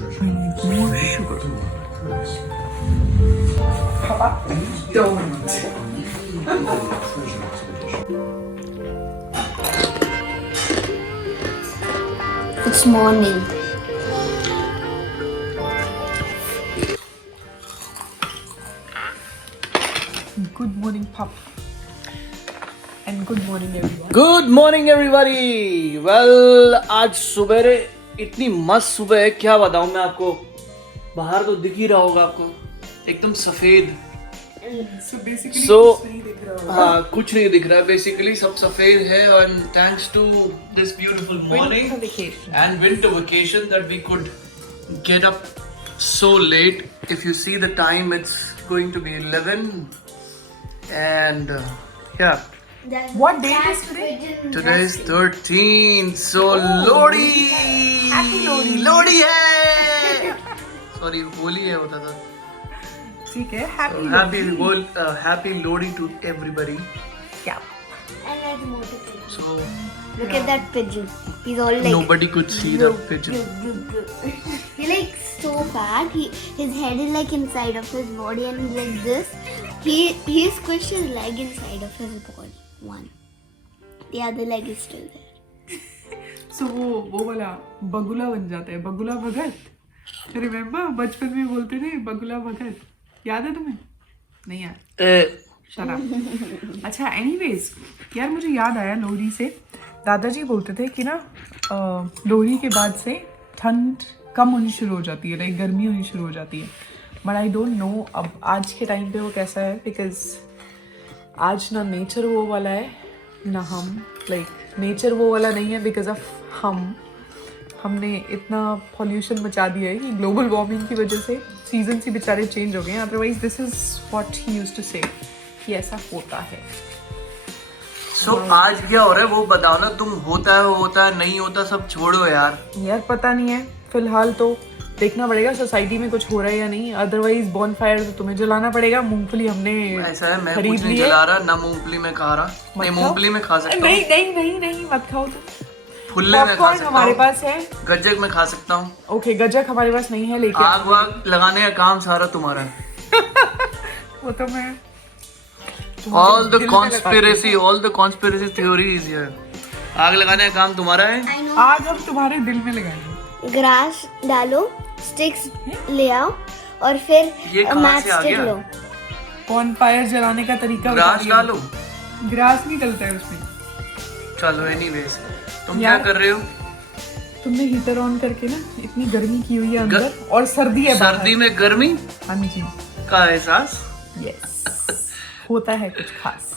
More sugar. Papa, don't. It's morning. Good morning, Papa. And good morning, everyone. Good morning everybody. Well आज सुबह इतनी मस्त सुबह है, क्या बताऊं मैं आपको। बाहर तो दिख ही रहा होगा आपको, एकदम सफेद। So basically, So, कुछ नहीं दिख रहा होगा। हाँ कुछ नहीं दिख रहा, बेसिकली सब सफेद है। And thanks to this beautiful morning Winter vacation. and winter vacation that we could get up so late. If you see the time, it's going to be 11 and yeah. What date is today? Today is 13th, so Lodi! Happy Lodi! Lodi है! Sorry, Holi है होता था। ठीक है, happy Happy Lodi to everybody. Yeah. And there's more to pigeon. So Look at that pigeon. He's all like. nobody could see the pigeon. He's like so fat. His head is like inside of his body, and he's like this. He squished his leg inside of his body. One. The other leg is still there. So वो वाला बगुला बन जाता है, बगुला भगत। Remember बचपन में बोलते थे बगुला भगत, याद है तुम्हें? नहीं यार, शराब। अच्छा, एनीवेज यार मुझे याद आया लोहड़ी से। दादाजी बोलते थे कि ना लोहड़ी के बाद से ठंड कम होनी शुरू हो जाती है, लाइक गर्मी होनी शुरू हो जाती है। बट आई डोंट नो अब आज के टाइम पे वो कैसा है, बिकॉज आज ना नेचर वो वाला है ना हम, लाइक नेचर वो वाला नहीं है बिकॉज ऑफ हमने इतना पॉल्यूशन मचा दिया है कि ग्लोबल वार्मिंग की वजह से सीजन ही बेचारे चेंज हो गए हैं। Otherwise this is what he used to say कि ऐसा होता है। So आज क्या हो रहा है वो बताओ ना तुम। होता है नहीं होता सब छोड़ो यार पता नहीं है, फिलहाल तो देखना पड़ेगा सोसाइटी में कुछ हो रहा है या नहीं। अदरवाइज बॉनफायर तो तुम्हें जलाना पड़ेगा। मूंगफली हमने ऐसा है, मैं खरीद कुछ नहीं ली है। जला रहा, ना मूंगफली में खा रहा। नहीं मूंगफली में खा सकता हूँ, नहीं मत खाओ तुम। फुल्ले में खा पॉपकॉर्न सकता हमारे हूँ, पास है। गज्जक में खा सकता हूँ। ओके, गजक हमारे पास नहीं है, लेकिन आग वाग लगाने का काम सारा तुम्हारा है। वो तो मैं All the conspiracy theories here. आग लगाने का काम तुम्हारा है। I know. आग हम तुम्हारे दिल में लगाएंगे। ग्रास डालो, स्टिक्स ले आओ, और फिर ये कहाँ मैच से आ स्टिक गया? लो। बॉनफायर जलाने का तरीका ग्रास बताइए। डालो। ग्रास नहीं डलता है उसमें। चलो एनीवेज, तुम क्या यार, कर रहे हो? तुमने हीटर ऑन करके ना इतनी गर्मी की हुई है अंदर, और सर्दी है बाहर। सर्दी में गर्मी हाँ जी, का एहसास। यस होता है कुछ खास।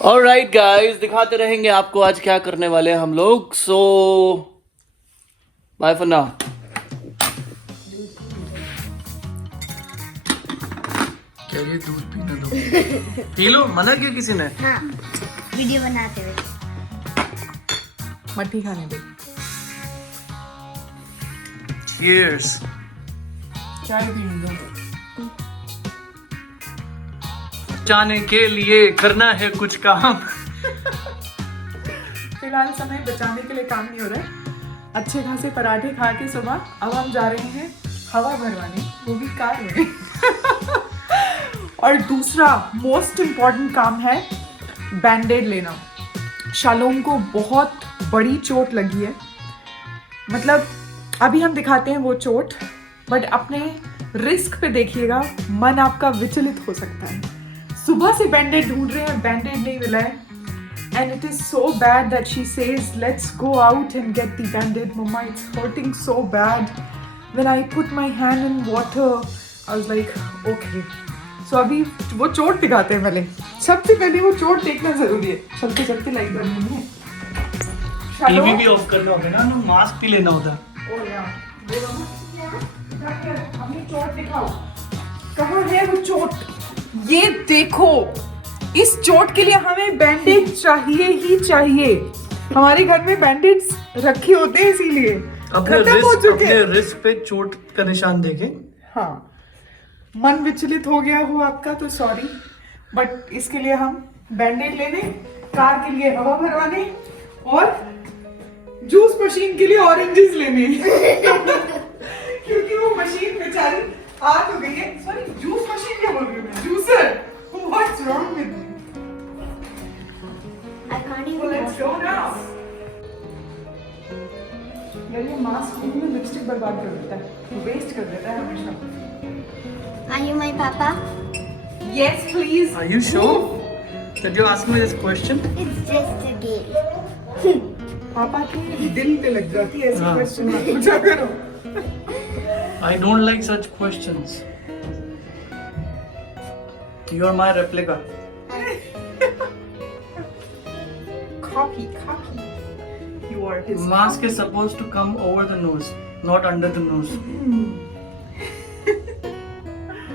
ऑलराइट गाइस, दिखाते रहेंगे आपको आज क्या करने वाले हैं हम लोग। सो बाय फॉर नाउ। क्या ये दूध पीने दो? पी लो, मना किया किसी ने? हाँ, वीडियो बनाते हुए। मट्टी खाने दे। Cheers. चाय पीने दो। जाने के लिए करना है कुछ काम। फिलहाल समय बचाने के लिए काम नहीं हो रहा है। अच्छे खासे पराठे खा के सुबह अब हम जा रहे हैं हवा भरवाने, वो भी कार में। और दूसरा मोस्ट इम्पॉर्टेंट काम है बैंडेड लेना। शालोम को बहुत बड़ी चोट लगी है, मतलब अभी हम दिखाते हैं वो चोट, बट अपने रिस्क पे देखिएगा, मन आपका विचलित हो सकता है। सुबह से बैंडेड ढूंढ रहे हैं, बैंडेड नहीं मिला है, and it is so bad that she says let's go out and get the bandage. Mama, it's hurting so bad. When I put my hand in water, I was like okay. So अभी वो चोट दिखाते हैं। पहले सबसे पहले वो चोट देखना जरूरी है। चलते चलते लाइट बंद नहीं है। टीवी भी ऑफ करना होगा ना, मास्क भी लेना होता। ओ यार, ये लो ना, अपनी चोट दिखाओ। कहाँ है वो चोट? ये देखो, इस चोट के लिए हमें बैंडेज चाहिए ही चाहिए। हमारे घर में बैंडेज रखे होते हैं, इसीलिए अपने रिस्क पे चोट का निशान देखे। हाँ, मन विचलित हो गया हो आपका तो सॉरी, बट इसके लिए हम बैंडेज लेने, कार के लिए हवा भरवाने और जूस मशीन के लिए ऑरेंजेस लेने क्योंकि वो मशीन बेचारी आ तो गई है। सॉरी, जूस मशीन क्या बोल रही हूँ मैं, juicer. What's wrong with me? I can't even. So let's go now. यार ये मास्क में लिपस्टिक बर्बाद कर देता है, वेस्ट कर देता है हमेशा। Are you my papa? Yes, please. Are you sure that you're asking me this question? It's just a game. पापा के दिल पे लग जाती है ऐसी हाँ। क्वेश्चन मत पूछा करो। I don't like such questions. You're my replica. Copy. You are his. Mask is supposed to come over the nose, not under the nose.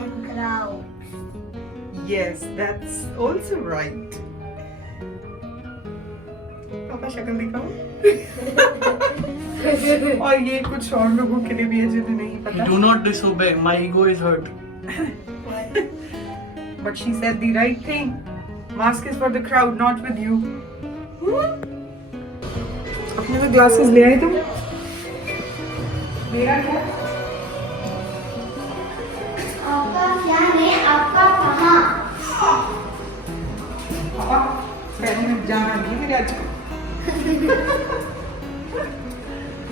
And crowd. Yes, that's also right. पापा शक्ल दिखाओ। और ये कुछ और लोगों के लिए भी है जिन्हें नहीं पता। Do not disobey. My ego is hurt. But she said the right thing. Mask is for the crowd, not with you. अपने में ग्लासेस ले आए तुम? मेरा क्या? आपका क्या है? आपका कहाँ? पापा, पहले में जाना नहीं है मेरे आज को।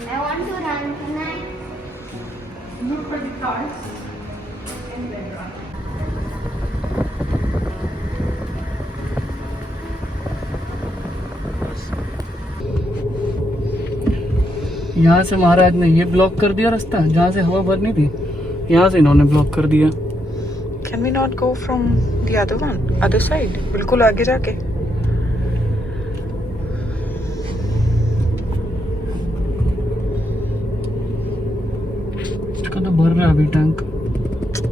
I want to run tonight. Look for the cards and then run. यहाँ से महाराज ने ये ब्लॉक कर दिया रास्ता, जहाँ से हवा भरनी थी, यहाँ से इन्होंने ब्लॉक कर दिया। Can we not go from the other one, other side? बिल्कुल आगे जाके। इसका तो भर रहा है अभी टैंक।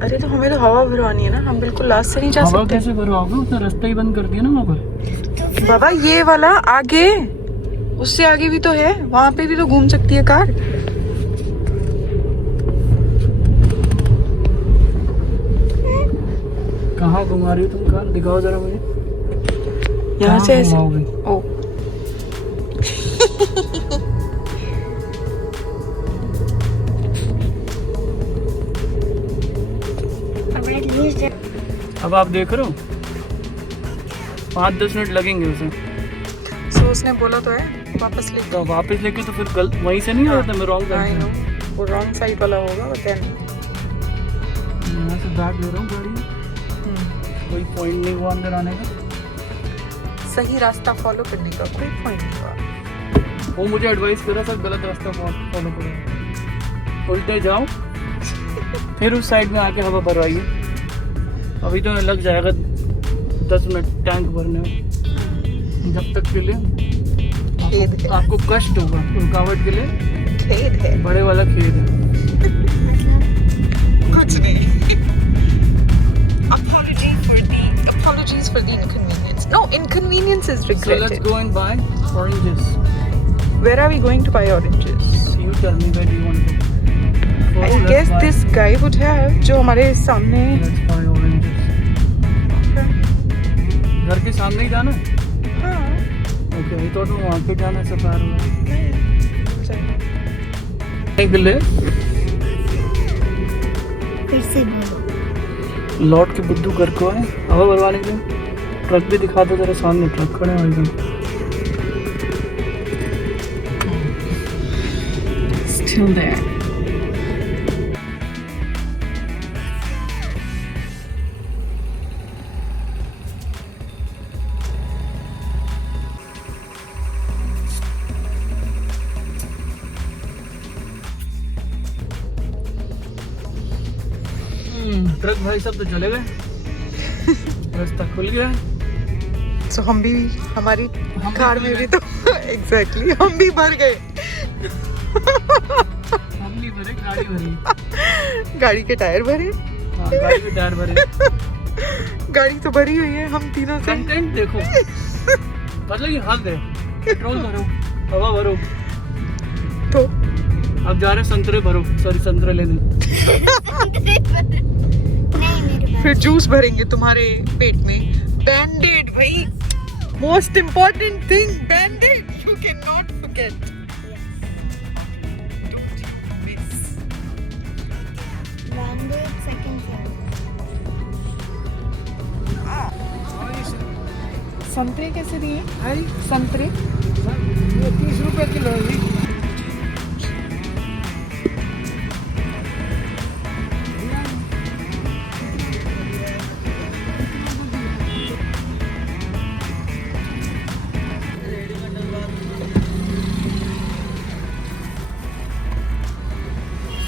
अरे तो हमें तो हवा भरवानी है ना, हम बिल्कुल लास्ट से नहीं जा हवा सकते। कैसे भरवाओगे? उसने रास्ता ही बंद कर दिया ना वहाँ पर। बाबा ये वाला आगे, उससे आगे भी तो है, वहाँ पे भी तो घूम सकती है कार। कहाँ घुमा रही हो तुम कार? दिखाओ जरा मुझे। यहाँ से ऐसे। घुमाओगे? ओ At least अब आप देख रहे हो 5-10 मिनट लगेंगे उसे। सो उसने बोला तो है वापस ले। तो वापस लेके तो फिर गलत वहीं से नहीं आता। मैं रॉन्ग आई नो, वो रॉन्ग साइड वाला होगा, बट देन यहाँ से बैग ले रहा हूँ गाड़ी, कोई पॉइंट नहीं हुआ अंदर आने का। सही रास्ता फॉलो करने का कोई पॉइंट नहीं हुआ। वो मुझे एडवाइस कर रहा था गलत रास्ता फॉलो करो, उल्टे जाओ फिर उस साइड में आके हवा भरवाइए। अभी तो लग जाएगा 10 मिनट टैंक भरने में। जब तक के लिए खेद है, आपको कष्ट होगा, रुकावट के लिए खेद है, बड़े वाला खेद है। कुछ नहीं। Apologies for the inconvenience. No, inconvenience is So let's regretted. go and buy oranges. Where are we going to buy oranges? You tell me where do you want to go. I Let's guess buy- this guy would have, जो हमारे सामने। Let's buy oranges. घर के सामने ही जाना है? हाँ, okay, I thought वहाँ पे जाना है सफार में। नहीं, एक ले फिर से बोलो। लौट के बुद्धू घर को है हवा भरवाने के लिए। ट्रक भी दिखा दो, तेरे सामने ट्रक खड़े हैं एकदम। Still there. ट्रक भाई सब तो चले गए, रास्ता खुल गया। So हम भी, हमारी कार में भी तो एग्जैक्टली हम भी भर गए। हम नहीं भरे, गाड़ी भरी। गाड़ी के टायर भरे, हाँ, गाड़ी के टायर भरे। गाड़ी तो भरी हुई है हम तीनों से। कंटेंट देखो, मतलब ये हद है। पेट्रोल भरो, हवा भरो, तो अब जा रहे संतरे भरो, सॉरी संतरे लेने। नहीं मेरे फिर जूस भरेंगे तुम्हारे पेट में। बैंडेड भाई, most important thing, banded, you can not forget. संतरे कैसे दिए? है संतरे ये 30 रुपए किलो है जी।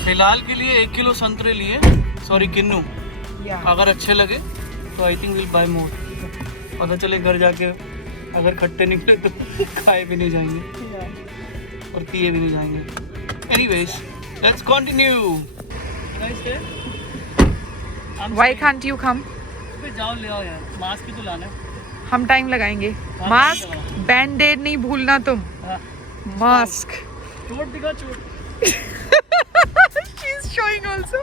फिलहाल के लिए 1 किलो संतरे लिए, सॉरी किन्नू। या अगर अच्छे लगे तो आई थिंक विल बाय मोर। पता चले घर जाके अगर खट्टे निकले तो खाए भी नहीं जाएंगे और पिए भी नहीं जाएंगे। Anyways let's continue. Why can't you come? जाओ ले आओ यार, मास्क ही तो लाना है। हम टाइम लगाएंगे। हाँ, मास्क टाइम लगाओ। बैंडेड नहीं भूलना तुम। हाँ, मास्क चोट दिखा चोट। She is showing also.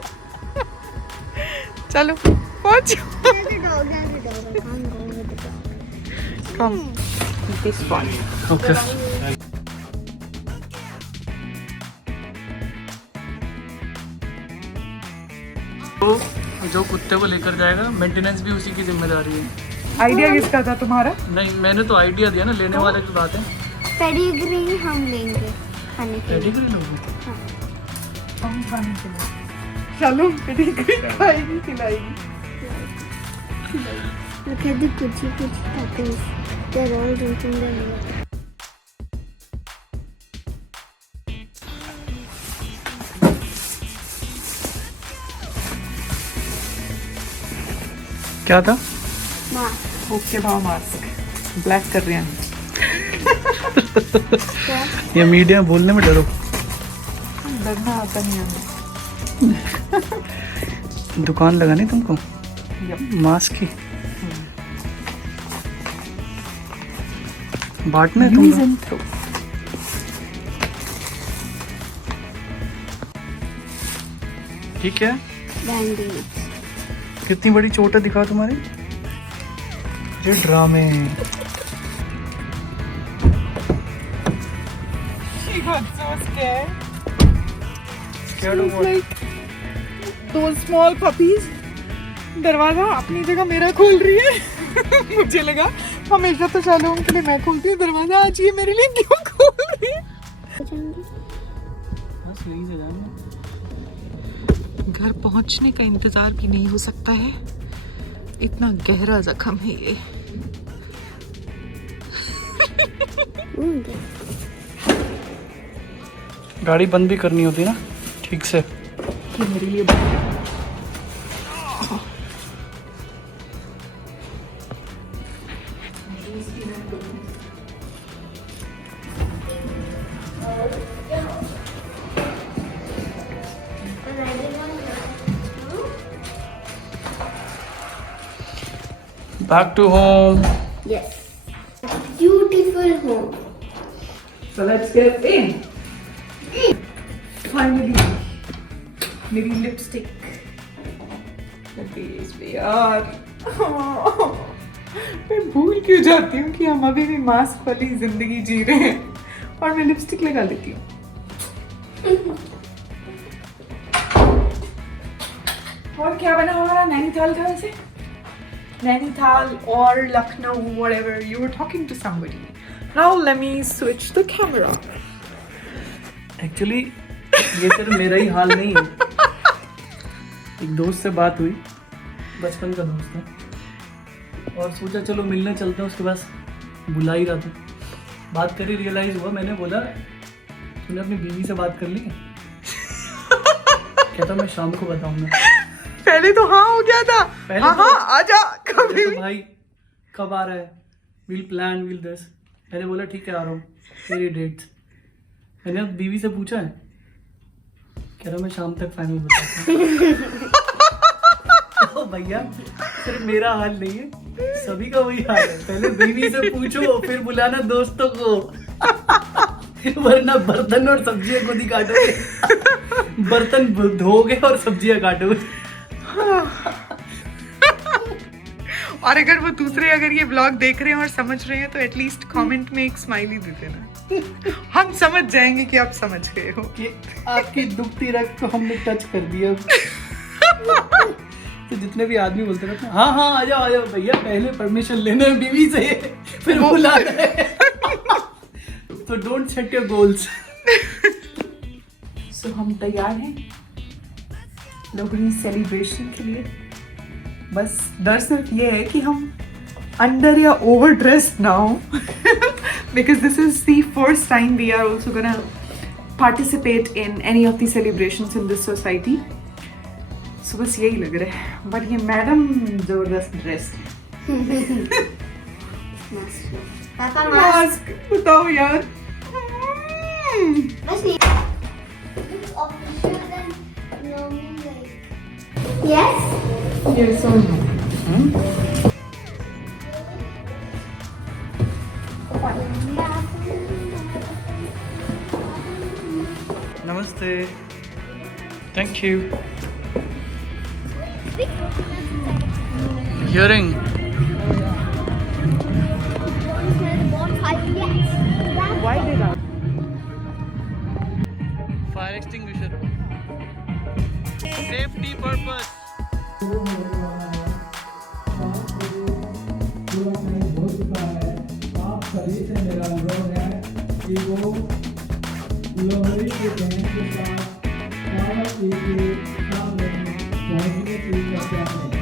चलो पहुंच। Come this one. ओके तो जो कुत्ते को लेकर जाएगा मेंटेनेंस भी उसी की जिम्मेदारी है। आइडिया किसका था तुम्हारा? नहीं मैंने तो आइडिया दिया ना, लेने वाले की बात है। पेडिग्री हम लेंगे खाने के लिए। पेडिग्री लोगे? हम खाने के लिए। चलो पेडिग्री खाएगी खिलाएगी। Look at the kuchi puppies. They're all drinking their milk. क्या था? Mask. ओके भाव मास्क ब्लैक कर रहे हैं। ये मीडिया बोलने में डरो। डरना आता नहीं हमें। दुकान लगानी तुमको Yep. मास्क की? बांटने तुम Use and throw. ठीक है। Band-aids. कितनी बड़ी चोट है दिखाओ तुम्हारी। ये ड्रामे। She got so scared. Scared of what? Like those small puppies. दरवाजा अपनी जगह मेरा खोल रही है। मुझे लगा हमेशा तो शालों के लिए मैं खोलती हूँ दरवाजा, आज ये मेरे लिए क्यों खोल रही है? बस यहीं से जाना। घर पहुंचने का इंतजार भी नहीं हो सकता है, इतना गहरा जख्म है ये। गाड़ी बंद भी करनी होती ना ठीक से। कि मेरे लिए back to home. Yes. Beautiful home. So let's get in. Finally, मेरी लिपस्टिक यार। मैं भूल क्यों जाती हूँ कि हम अभी भी मास्क वाली जिंदगी जी रहे हैं और मैं लिपस्टिक लगा लेती हूँ। और क्या बना हमारा नैनीताल का वैसे? Nainital or Lucknow, whatever, you were talking to somebody. Now let me switch the camera. Actually ये सिर्फ मेरा ही हाल नहीं है। एक दोस्त से बात हुई, बचपन का दोस्त है, और सोचा चलो मिलने चलते हैं। उसके पास बुला ही रहा था, बात करी, रियलाइज हुआ। मैंने बोला तूने अपनी बीवी से बात कर ली? कहता मैं शाम को बताऊंगा। पहले तो हाँ हो गया था। पहले हाँ तो- हाँ आजा कभी तो भाई कब आ रहा है, विल प्लान विल दिस। मैंने बोला ठीक है आ रहा हूँ, तेरी डेट्स। मैंने अब बीवी से पूछा है, कह रहा मैं शाम तक फाइनल बताता हूँ। तो भैया सिर्फ मेरा हाल नहीं है, सभी का वही हाल है। पहले बीवी से पूछो फिर बुलाना दोस्तों को, वरना बर्तन और सब्जियां खुद ही काटोगे। बर्तन धोगे और सब्जियां काटोगे। और अगर वो दूसरे अगर ये ब्लॉग देख रहे हैं और समझ रहे हैं तो एटलीस्ट कमेंट में एक स्माइली दे देना। हम समझ जाएंगे कि आप समझ गए हो। कि आपकी दुखती रग को हमने टच कर दिया। तो जितने भी आदमी बोलते रहते हैं हाँ हाँ आ जाओ भैया, पहले परमिशन लेने बीवी से फिर बुलाना है। तो डोंट सेट योर गोल्स। सो हम तैयार हैं लोहड़ी सेलिब्रेशन के लिए। बस डर सिर्फ ये है कि हम अंडर या ओवर ड्रेस्ड ना हो, because this is the first time we are also gonna participate in any of the celebrations in this society. So बस यही लग रहा है, बट ये मैडम जबरदस्त ड्रेस पापा मास्क बताओ यार। Yes? Yes, नमस्ते, thank you. Hearing why did I? Fire extinguisher, safety purpose. आप सभी से मेरा अनुरोध है कि वो लोहड़ी के दहन के साथ पार्वती के सामने पहुंचने की चर्चा करें।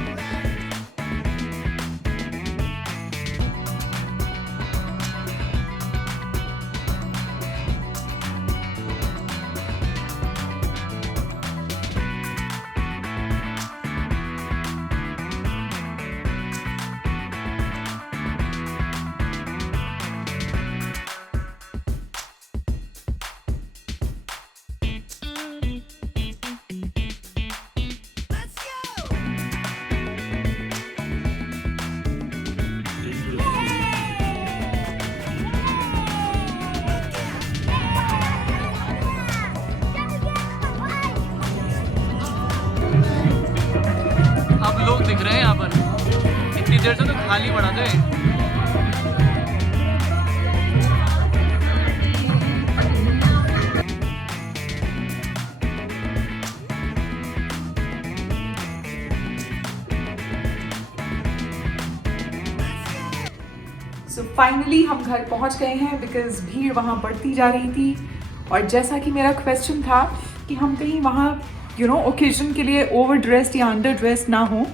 अब लोग दिख रहे हैं यहाँ पर, इतनी देर से तो खाली पड़ा थे। सो फाइनली हम घर पहुंच गए हैं, बिकॉज भीड़ वहाँ बढ़ती जा रही थी। और जैसा कि मेरा क्वेश्चन था कि हम कहीं वहाँ ओकेजन के लिए ओवर ड्रेस्ड या अंडर ड्रेस्ड ना हो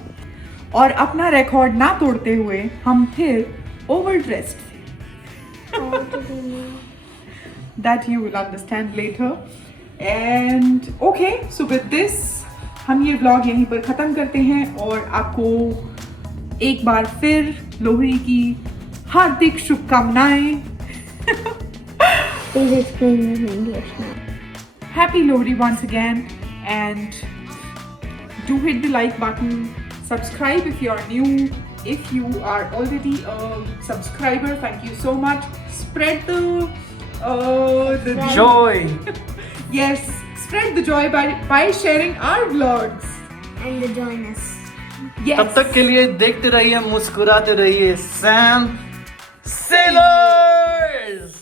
और अपना रिकॉर्ड ना तोड़ते हुए हम फिर ओवर ड्रेस्ड थे। That you will understand later. And okay, so with this हम ये व्लॉग यहीं पर ख़त्म करते हैं और आपको एक बार फिर लोहड़ी की हार्दिक शुभकामनाएं। Please explain in English now. Happy Lohri once again, and do hit the like button, subscribe if you are new. If you are already a subscriber, thank you so much. Spread the Joy। yes, spread the joy by sharing our vlogs. And join us. Yes. तब तक के लिए देखते रहिए, मुस्कुराते रहिए। Sam sellers.